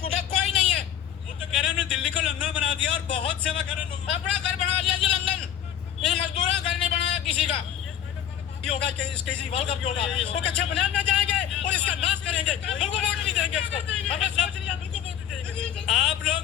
झूठा कोई नहीं है। वो तो कह रहे हैं हमने दिल्ली को लंदन बना दिया और बहुत सेवा कर रहे हैं लोग। अपना घर बना दिया जी लंदन, ये मजदूरों का घर नहीं बनाया किसी का। होगा कि केजरीवाल का भी होगा, वो कच्चे बनियान में जाएंगे और इसका नाश करेंगे, बिल्कुल वोट नहीं देंगे इसको। हमें सोच लिया बिल्कुल वोट नहीं देंगे। आप लोग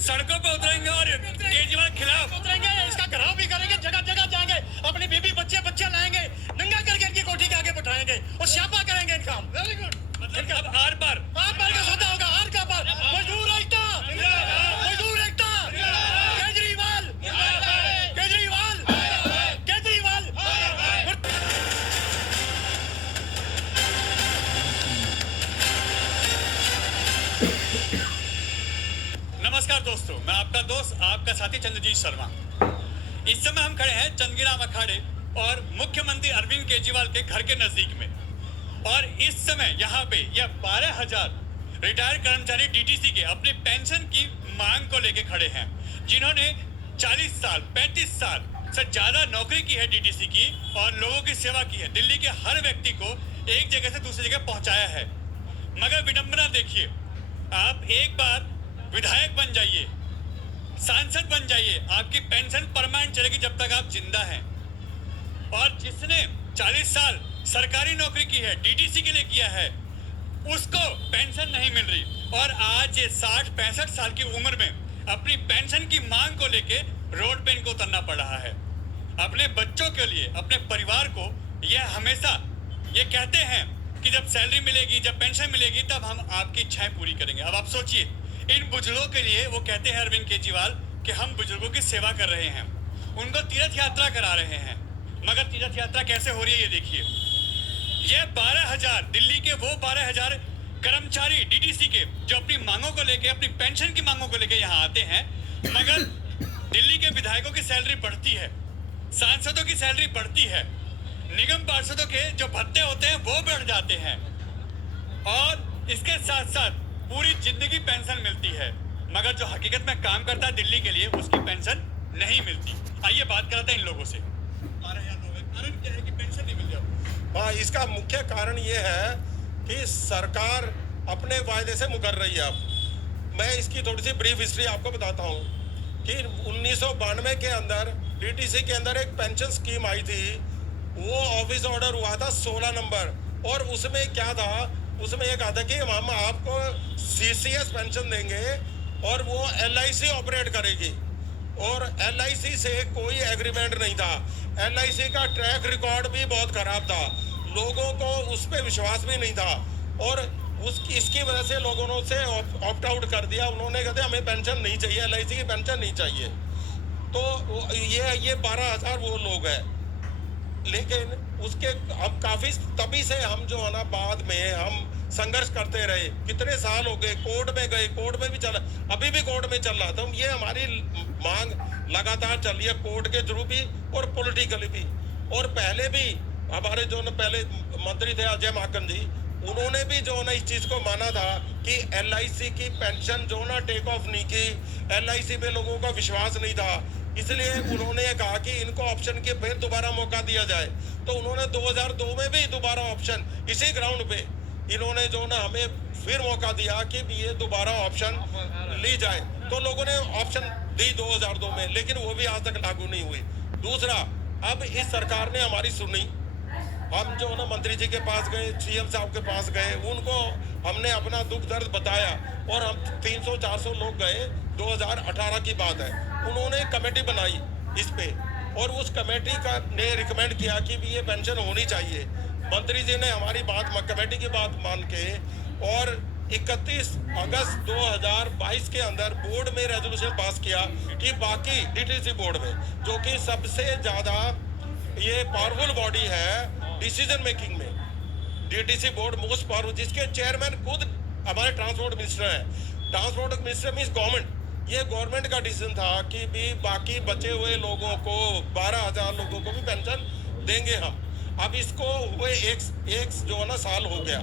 सड़कों पे उतरेंगे और केजरीवाल के खिलाफ उतरेंगे, इसका घराव भी करेंगे, जगह जगह जाएंगे, अपनी बीबी बच्चे लाएंगे, नंगा करके इनकी कोठी के आगे बिठाएंगे और स्यापा करेंगे इनका। Very good. मतलब अब आर पार का सौदा होगा, आर का पार। मजदूर एकता, मजदूर एकता। केजरीवाल, केजरीवाल, केजरीवाल। नमस्कार दोस्तों, मैं आपका दोस्त आपका साथी चंद्रजीत शर्मा। इस समय हम खड़े हैं चंदगीराम अखाड़े और मुख्यमंत्री अरविंद केजरीवाल के घर के नजदीक में। और इस समय यहाँ पे यह 12,000 रिटायर्ड कर्मचारी डीटीसी के अपनी पेंशन की मांग को लेकर खड़े हैं, जिन्होंने 40 साल 35 साल से ज्यादा नौकरी की है डीटीसी की और लोगों की सेवा की है। दिल्ली के हर व्यक्ति को एक जगह से दूसरी जगह पहुंचाया है। मगर विडंबना देखिए, आप एक बार विधायक बन जाइए, सांसद बन जाइए, आपकी पेंशन परमानेंट चलेगी जब तक आप जिंदा हैं। और जिसने 40 साल सरकारी नौकरी की है, डीटीसी के लिए किया है, उसको पेंशन नहीं मिल रही। और आज ये 60-65 साल की उम्र में अपनी पेंशन की मांग को लेके रोड पे इनको उतरना पड़ रहा है। अपने बच्चों के लिए, अपने परिवार को यह हमेशा ये कहते हैं कि जब सैलरी मिलेगी, जब पेंशन मिलेगी, तब हम आपकी इच्छाएं पूरी करेंगे। अब आप सोचिए, इन बुजुर्गों के लिए वो कहते हैं अरविंद केजरीवाल कि हम बुजुर्गों की सेवा कर रहे हैं, उनको तीर्थ यात्रा करा रहे हैं। मगर तीर्थ यात्रा कैसे हो रही है ये देखिए। ये 12,000 दिल्ली के वो 12,000 कर्मचारी डीटीसी के जो अपनी मांगों को लेके, अपनी पेंशन की मांगों को लेके यहाँ आते हैं, मगर दिल्ली के विधायकों की सैलरी बढ़ती है, सांसदों की सैलरी बढ़ती है, निगम पार्षदों के जो भत्ते होते हैं वो बढ़ जाते हैं, और इसके साथ साथ पूरी जिंदगी पेंशन मिलती है। मगर जो हकीकत में काम करता है दिल्ली के लिए, उसकी पेंशन नहीं मिलती। आइए बात करते हैं इन लोगों से। 12,000 लोग हैं, कारण क्या है कि पेंशन नहीं मिल रही? हाँ, इसका मुख्य कारण ये है कि सरकार अपने वायदे से मुकर रही है। अब मैं इसकी थोड़ी सी ब्रीफ हिस्ट्री आपको बताता हूँ कि 1992 के अंदर डीटीसी के अंदर एक पेंशन स्कीम आई थी। वो ऑफिस ऑर्डर हुआ था 16 नंबर, और उसमें क्या था, उसमें एक आता कि हम आपको सीसीएस पेंशन देंगे और वो एलआईसी ऑपरेट करेगी। और एलआईसी से कोई एग्रीमेंट नहीं था। एलआईसी का ट्रैक रिकॉर्ड भी बहुत खराब था, लोगों को उस पर विश्वास भी नहीं था, और इसकी वजह से लोगों ने से ऑप्ट आउट कर दिया। उन्होंने कहते हमें पेंशन नहीं चाहिए, एलआईसी की पेंशन नहीं चाहिए। तो ये 12,000 वो लोग हैं। लेकिन उसके अब काफ़ी तभी से हम जो है ना, बाद में हम संघर्ष करते रहे। कितने साल हो गए, कोर्ट में गए, कोर्ट में भी चला, अभी भी कोर्ट में चल रहा था। ये हमारी मांग लगातार चल रही है, कोर्ट के थ्रू भी और पॉलिटिकली भी। और पहले भी हमारे जो ना पहले मंत्री थे अजय माकन जी, उन्होंने भी जो ना इस चीज़ को माना था कि एलआईसी की पेंशन जो ना टेक ऑफ नहीं की, एलआईसी पे लोगों का विश्वास नहीं था, इसलिए उन्होंने कहा कि इनको ऑप्शन के फिर दोबारा मौका दिया जाए। तो उन्होंने 2002 में भी दोबारा ऑप्शन इसी ग्राउंड पे इन्होंने जो ना हमें फिर मौका दिया कि ये दोबारा ऑप्शन ली जाए। तो लोगों ने ऑप्शन दी 2002 में, लेकिन वो भी आज तक लागू नहीं हुई। दूसरा, अब इस सरकार ने हमारी सुनी। हम जो ना मंत्री जी के पास गए, सीएम साहब के पास गए, उनको हमने अपना दुख दर्द बताया, और हम 300-400 लोग गए। 2018 की बात है। उन्होंने कमेटी बनाई इस पे, और उस कमेटी का ने रिकमेंड किया कि भी ये पेंशन होनी चाहिए। मंत्री जी ने हमारी बात, कमेटी की बात मान के, और 31 अगस्त 2022 के अंदर बोर्ड में रेजोल्यूशन पास किया कि बाकी डीटीसी बोर्ड में, जो कि सबसे ज़्यादा ये पावरफुल बॉडी है डिसीजन मेकिंग में, डीटीसी बोर्ड मोस्ट पावरफुल, जिसके चेयरमैन खुद हमारे ट्रांसपोर्ट मिनिस्टर हैं। Transport minister means government. ये गवर्नमेंट का डिसीजन था कि भी बाकी बचे हुए लोगों को, 12,000 लोगों को भी पेंशन देंगे हम। अब इसको हुए एक जो है ना साल हो गया,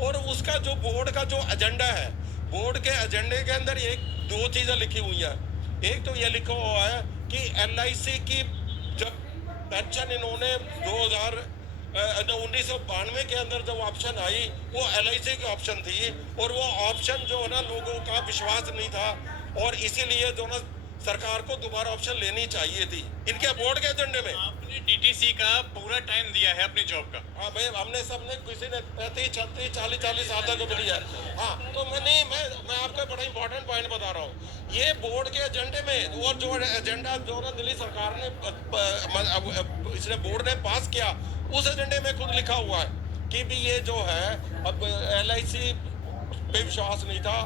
और उसका जो बोर्ड का जो एजेंडा है, बोर्ड के एजेंडे के अंदर एक दो चीज़ें लिखी हुई हैं। एक तो ये लिखा हुआ है कि एलआईसी की जब पेंशन इन्होंने 1992 के अंदर जब ऑप्शन आई वो LIC की ऑप्शन थी और वो ऑप्शन जो है ना लोगों का विश्वास नहीं था और इसीलिए जो ना सरकार को दोबारा ऑप्शन लेनी चाहिए थी इनके बोर्ड के एजेंडे में। आपने DTC का पूरा टाइम दिया है अपनी जॉब का। हाँ भाई हमने सबने किसी ने 35, 36, 40 साल तक दिया है। हाँ तो मैं आपको बड़ा इंपॉर्टेंट पॉइंट बता रहा हूँ, ये बोर्ड के एजेंडे में और जो एजेंडा जो ना दिल्ली सरकार ने इसने बोर्ड ने पास किया उस एजेंडे में खुद लिखा हुआ है कि भी ये जो है अब LIC पे विश्वास नहीं था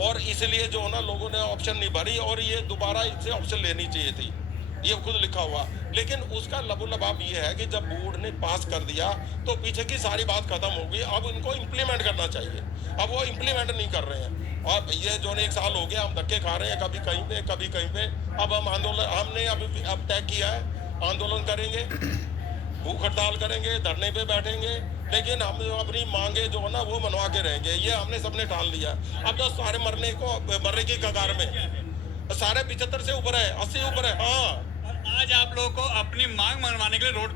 और इसलिए जो है ना लोगों ने ऑप्शन नहीं भरी और ये दोबारा इनसे ऑप्शन लेनी चाहिए थी, ये खुद लिखा हुआ। लेकिन उसका लबोलबाब ये है कि जब बोर्ड ने पास कर दिया तो पीछे की सारी बात खत्म हो गई, अब इनको इम्प्लीमेंट करना चाहिए। अब वो इम्प्लीमेंट नहीं कर रहे हैं और ये जो 1 साल हो गया हम धक्के खा रहे हैं, कभी कहीं पे कभी कहीं पे। अब हम आंदोलन हमने अब तय किया है आंदोलन करेंगे, भूख हड़ताल करेंगे, धरने पे बैठेंगे, लेकिन हम जो अपनी मांगे जो है ना वो मनवा के रहेंगे। ये हमने सबने टाल लिया। अब तो सारे मरने की कगार में, सारे 75 से ऊपर है, 80 ऊपर है। हाँ आज आप लोगों को अपनी मांग मनवाने के लिए रोड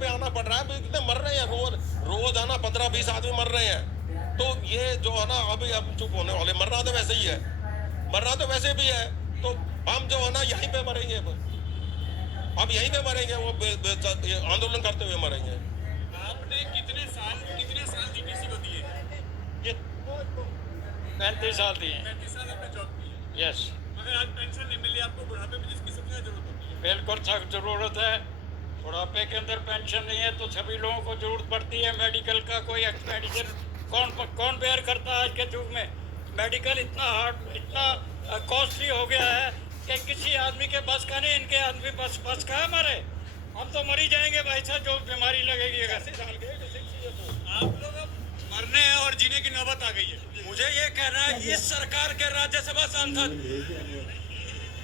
पे आना पड़ रहा है। कितने मर रहे हैं रोज आना 15-20 आदमी मर रहे हैं। तो ये जो है ना अभी अब चुप होने वाले, मरना तो वैसे ही है, मरना तो वैसे भी है। तो हम जो है ना यहीं पे मरेंगे, अब यहीं पे मरेंगे, वो आंदोलन करते हुए मरेंगे। आपने कितने साल DTC को दिए? ये 35 साल दिए। 35 साल आपने जॉब की है। यस, मगर आज पेंशन नहीं मिली आपको बुढ़ापे में, जिसकी सबसे ज्यादा जरूरत होती है। बिल्कुल सख्त ज़रूरत है। बुढ़ापे के अंदर पेंशन नहीं है तो सभी लोगों को जरूरत पड़ती है। मेडिकल का कोई एक्सपेंडिचर कौन बेयर करता है आज के युग में? मेडिकल इतना हार्ड, इतना कॉस्टली हो गया है कि किसी आदमी के बस का नहीं। इनके आदमी बस का हमारे, हम तो मर ही जाएंगे भाई साहब, जो बीमारी लगेगी। आप लोग अब मरने और जीने की नौबत आ गई है। मुझे ये कहना है कि इस सरकार के राज्यसभा सांसद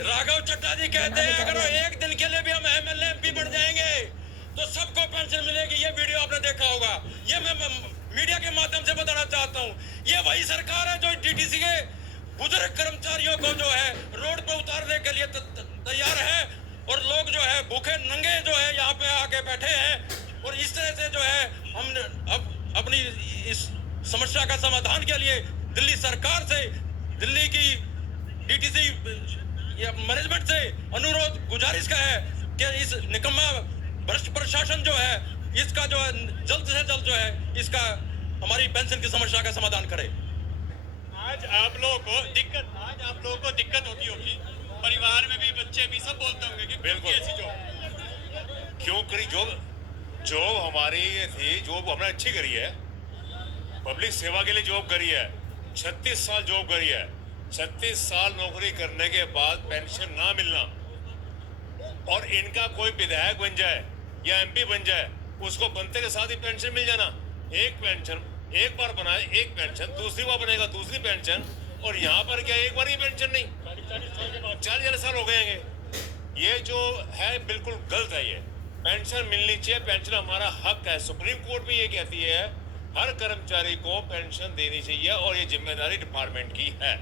राघव चड्ढा जी कहते हैं अगर वो एक दिन के लिए भी हम MLA MP बन जाएंगे तो सबको पेंशन मिलेगी। ये वीडियो आपने देखा होगा। ये मैं मीडिया के माध्यम से बताना चाहता हूँ, ये वही सरकार है जो DTC के बुजुर्ग कर्मचारियों को जो है रोड पर उतारने के लिए तैयार है और लोग जो है भूखे नंगे जो है यहाँ पे आके बैठे हैं। और इस तरह से जो है हम अब अपनी इस समस्या का समाधान के लिए दिल्ली सरकार से, दिल्ली की DTC मैनेजमेंट से अनुरोध गुजारिश का है कि इस निकम्मा भ्रष्ट प्रशासन जो है इसका जो है जल्द से जल्द जो है इसका हमारी पेंशन की समस्या का समाधान करे। आज आप लोगों को दिक्कत होती होगी, परिवार में भी, बच्चे भी सब बोलते होंगे कि बिल्कुल ऐसी जॉब क्यों करी। जॉब हमारी ये थी, जॉब हमने अच्छी करी है, पब्लिक सेवा के लिए जॉब करी है, 36 साल जॉब करी है। 36 साल नौकरी करने के बाद पेंशन ना मिलना और इनका कोई विधायक बन जाए या MP बन जाए, उसको बनते के साथ ही पेंशन मिल जाना। एक पेंशन एक बार बनाए, एक पेंशन दूसरी बार बनेगा दूसरी पेंशन, और यहाँ पर क्या एक बार ही पेंशन नहीं, 40 साल हो गए हैं। ये जो है बिल्कुल गलत है। ये पेंशन मिलनी चाहिए, पेंशन हमारा हक है। सुप्रीम कोर्ट भी ये कहती है हर कर्मचारी को पेंशन देनी चाहिए और ये जिम्मेदारी डिपार्टमेंट की है।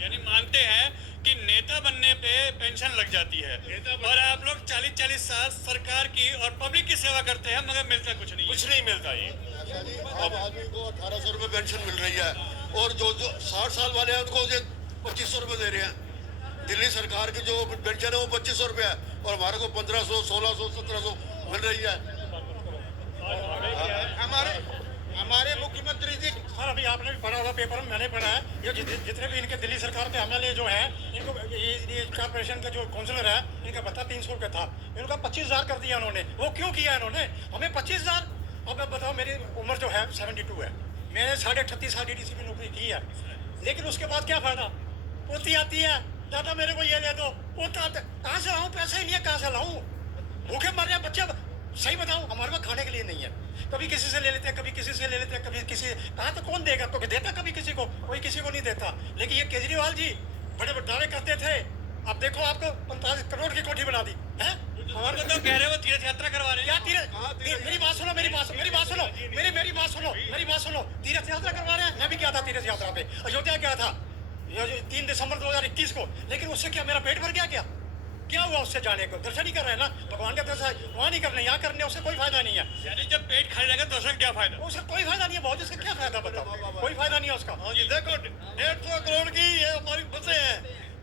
यानी मानते हैं कि नेता बनने पे पेंशन लग जाती है और आप लोग 40-40 साल सरकार की और पब्लिक की सेवा करते हैं मगर मिलता कुछ नहीं मिलता। ये अब आदमी को 1800 रुपये पेंशन मिल रही है और जो 60 साल वाले हैं उनको 2500 रुपये दे रहे हैं। दिल्ली सरकार की जो पेंशन है वो 2500 रुपये है और हमारे को 1500, 1600, 1700 मिल रही है। हमारे मुख्यमंत्री जी, सर अभी आपने भी पढ़ा होगा पेपर में, मैंने पढ़ा है, ये जितने भी इनके दिल्ली सरकार के MLA जो हैं इनको ये कॉर्पोरेशन का जो काउंसलर है इनका भत्ता 300 रुपये था, इनका 25,000 कर दिया उन्होंने। वो क्यों किया इन्होंने? हमें 25,000। अब मैं बताओ, मेरी उम्र जो है 72 है, मैंने 38.5 साल DTC की नौकरी की है, लेकिन उसके बाद क्या फायदा? पोती आती है, दादा मेरे को ये दे दो, पोता कहाँ से लाऊं? पैसे ही नहीं है, कहाँ से लाऊं? भूखे मर रहे हैं बच्चे। सही बताऊं, हमारे पास खाने के लिए नहीं है। कभी किसी से ले लेते हैं, कभी किसी से ले लेते हैं, कभी किसी, कहाँ तो कौन देगा? तो देता कभी किसी को, कोई किसी को नहीं देता। लेकिन ये केजरीवाल जी बड़े बड़े दावे करते थे, अब देखो आपको 45 करोड़ की कोठी बना दी है। हमारे तो कह रहे हो तीर्थ यात्रा करवा रहे हैं। क्या मेरी बात सुनो, मेरी बात सुनो। तीर्थ यात्रा करवा रहे हैं। मैं भी गया था तीर्थ यात्रा पे, अयोध्या गया था 3 दिसंबर 2021 को, लेकिन उससे क्या मेरा पेट भर गया? क्या क्या हुआ उससे जाने को? दर्शन ही कर रहे हैं ना भगवान का दर्शन, वहाँ नहीं करने, यहाँ करने, उससे कोई फायदा नहीं है। यानी जब पेट खाली रहेगा तो दर्शन क्या फायदा? उसका कोई फायदा नहीं है, बहुत उसका क्या फायदा बताओ, कोई फायदा नहीं है उसका। देखो 150 करोड़ की ये हमारी बसें हैं,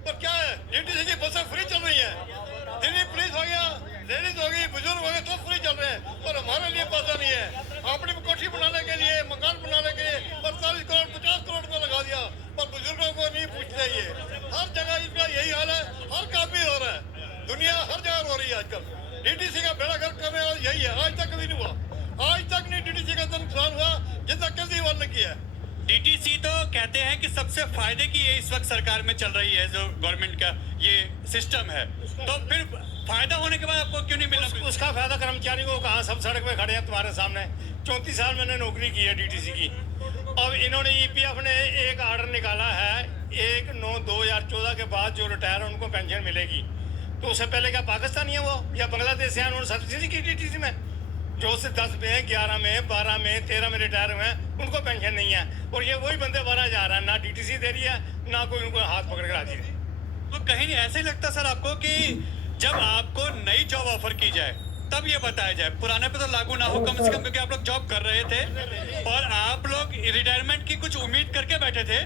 पर क्या है डीटीसी की बसें फ्री चल रही हैं। दिल्ली पुलिस हो गया, लेडीज हो गई, बुजुर्ग हो गए, तो फ्री चल रहे हैं, पर हमारे लिए पैसा नहीं है। अपनी कोठी बनाने के लिए, मकान बनाने के लिए 48 करोड़ 50 करोड़ रुपया लगा दिया, पर बुजुर्गों को नहीं पूछते। ये हर जगह इसका यही हाल है, हर काम भी हो रहा है, दुनिया हर जगह हो रही है आजकल। डीटीसी का बेड़ा गर्क करने वाला यही है, आज तक कभी नहीं हुआ, आज तक नहीं डीटीसी का तो नुकसान हुआ जितना केजरीवाल ने किया है। डीटीसी तो कहते हैं कि सबसे फायदे की ये इस वक्त सरकार में चल रही है, जो गवर्नमेंट का ये सिस्टम है, तो फिर फायदा होने के बाद आपको क्यों नहीं मिला? उसका फायदा कर्मचारी को कहाँ, सब सड़क पे खड़े हैं तुम्हारे सामने। 34 साल मैंने नौकरी की है डीटीसी की। अब इन्होंने ईपीएफ ने एक आर्डर निकाला है 1/9/2014 के बाद जो रिटायर है उनको पेंशन मिलेगी। तो उससे पहले क्या पाकिस्तानी है वो या बांग्लादेश से? उन्होंने सब्सिडी की डीटीसी में, जो से 10 में 11 में 12 में 13 में रिटायर हुए हैं उनको पेंशन नहीं है, और ये वही बंदे भरा जा रहा है, ना डीटीसी दे रही है ना कोई उनको हाथ पकड़ के राजी है। तो कहीं ऐसे ही लगता सर आपको कि जब आपको नई जॉब ऑफर की जाए तब ये बताया जाए, पुराने पे तो लागू ना हो कम से कम, क्योंकि आप लोग जॉब कर रहे थे और आप लोग रिटायरमेंट की कुछ उम्मीद करके बैठे थे।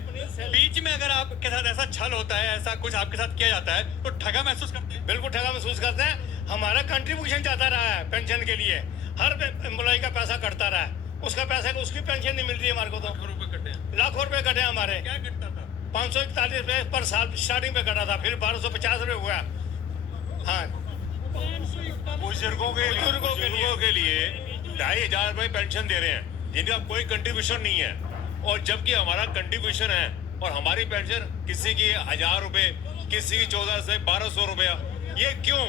बीच में अगर आपके साथ ऐसा छल होता है, ऐसा कुछ आपके साथ किया जाता है तो ठगा महसूस करते हैं? बिल्कुल ठगा महसूस करते हैं। हमारा कंट्रीब्यूशन जाता रहा है पेंशन के लिए, हर एम्प्लॉय का पैसा कटता रहा है, उसका पैसा उसकी पेंशन नहीं मिल रही है हमारे को। तो लाखों रुपए कटे हमारे। क्या कटता था? 541 रुपये पर साल स्टार्टिंग पे कटा था, फिर 1250 रुपये हुआ। हाँ, बुजुर्गों के लिए 2,500 रुपए पेंशन दे रहे हैं जिनका कोई कंट्रीब्यूशन नहीं है, और जबकि हमारा कंट्रीब्यूशन है और हमारी पेंशन किसी की 1,000 रुपए, किसी की 1400 से 1200 रुपया। ये क्यों?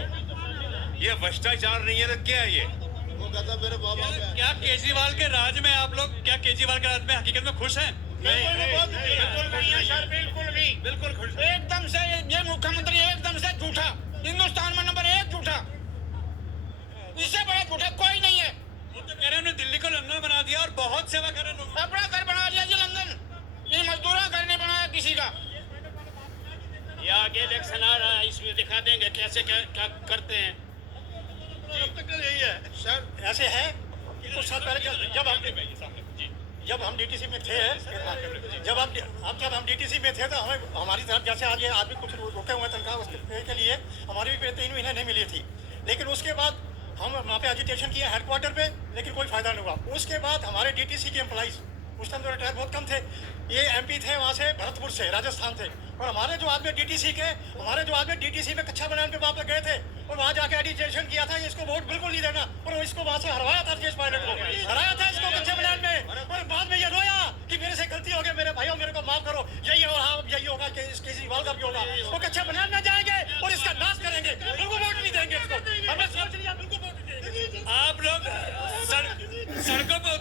ये भ्रष्टाचार नहीं है तो क्या है ये? वो कहता मेरे माँ बाप है। क्या केजरीवाल के राज में आप लोग, क्या केजरीवाल के राज में हकीकत में खुश हैं? बिल्कुल नहीं है सर, बिल्कुल भी, बिल्कुल खुश। एकदम से ये मुख्यमंत्री एकदम से झूठा, हिंदुस्तान में नंबर 1 झूठा, इससे बड़ा झूठा कोई नहीं है। वो तो कह रहे हैं उन्होंने दिल्ली को लंदन बना दिया और बहुत सेवा कर रहे हैं। अपना घर बना लिया जी लंदन, ये मजदूरों घर नहीं बनाया किसी का। ये आगे इलेक्शन आ रहा है, इसमें दिखा देंगे कैसे क्या करते हैं। अब तक यही है सर, ऐसे है कि कुछ साल पहले जब हम डीटीसी में थे, जब हम डीटीसी में थे तो हमें हमारी तरफ जैसे आज ये आदमी कुछ रुके हुए तनख्वाह उसके पे के लिए हमारी भी 3 महीने नहीं मिली थी। लेकिन उसके बाद हम वहाँ पे एजिटेशन किया हेडक्वार्टर पे, लेकिन कोई फायदा नहीं हुआ। उसके बाद हमारे डीटीसी के एम्प्लॉइज उस टाइम तो रिटायर बहुत कम थे, ये एमपी थे वहाँ से, भरतपुर से, राजस्थान थे, और हमारे जो आदमी डीटीसी में कच्चा बनाने पे वहाँ पे गए थे और वहाँ जाके एजिटेशन किया था, इसको वोट बिल्कुल नहीं देना, और इसको वहाँ से हरवाया था, केस पायलट को हराया था इसको कच्चे बनाने में, और बाद में ये रोया कि मेरे से गलती हो गई, मेरे भाइयों मेरे को माफ करो। यही और हाँ यही होगा कि इस केजरीवाल का भी होगा, वो कच्चे बनाने में जाएंगे और इसका नाश करेंगे, बिल्कुल वोट नहीं देंगे इसको, हमने सोच लिया बिल्कुल वोट नहीं देंगे। आप लोग सड़कों पर